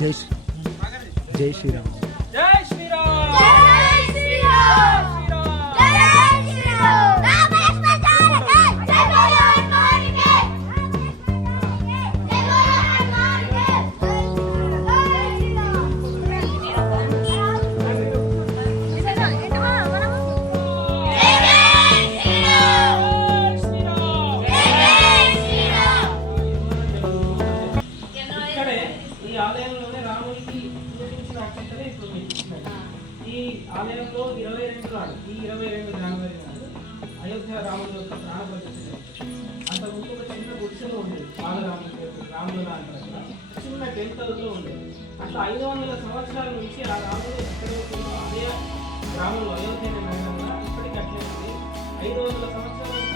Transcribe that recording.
జై జై శ్రీరామ్. జై శ్రీరామ్. ఆలయంలోనే రాముడికి పూజించిన అక్షంతలే ఇప్పుడు మీకు ఇచ్చినది. ఈ ఆలయంలో 22 నాడు, ఈ 22 జనవరి నాడు అయోధ్య రాముడి యొక్క ప్రాణ ప్రతిష్ఠ జరిగింది. అంతకుముందు ఒక చిన్న గుడిసెలో ఉండేది, రాముల అంటారు, చిన్న టెంపుల్లో ఉండేది. అట్లా 500 సంవత్సరాల నుంచి ఆ రాముడు ఎక్కడ అదే రాముడు అయోధ్య ఇప్పటికీ అట్లే ఉంది. 500 సంవత్సరాల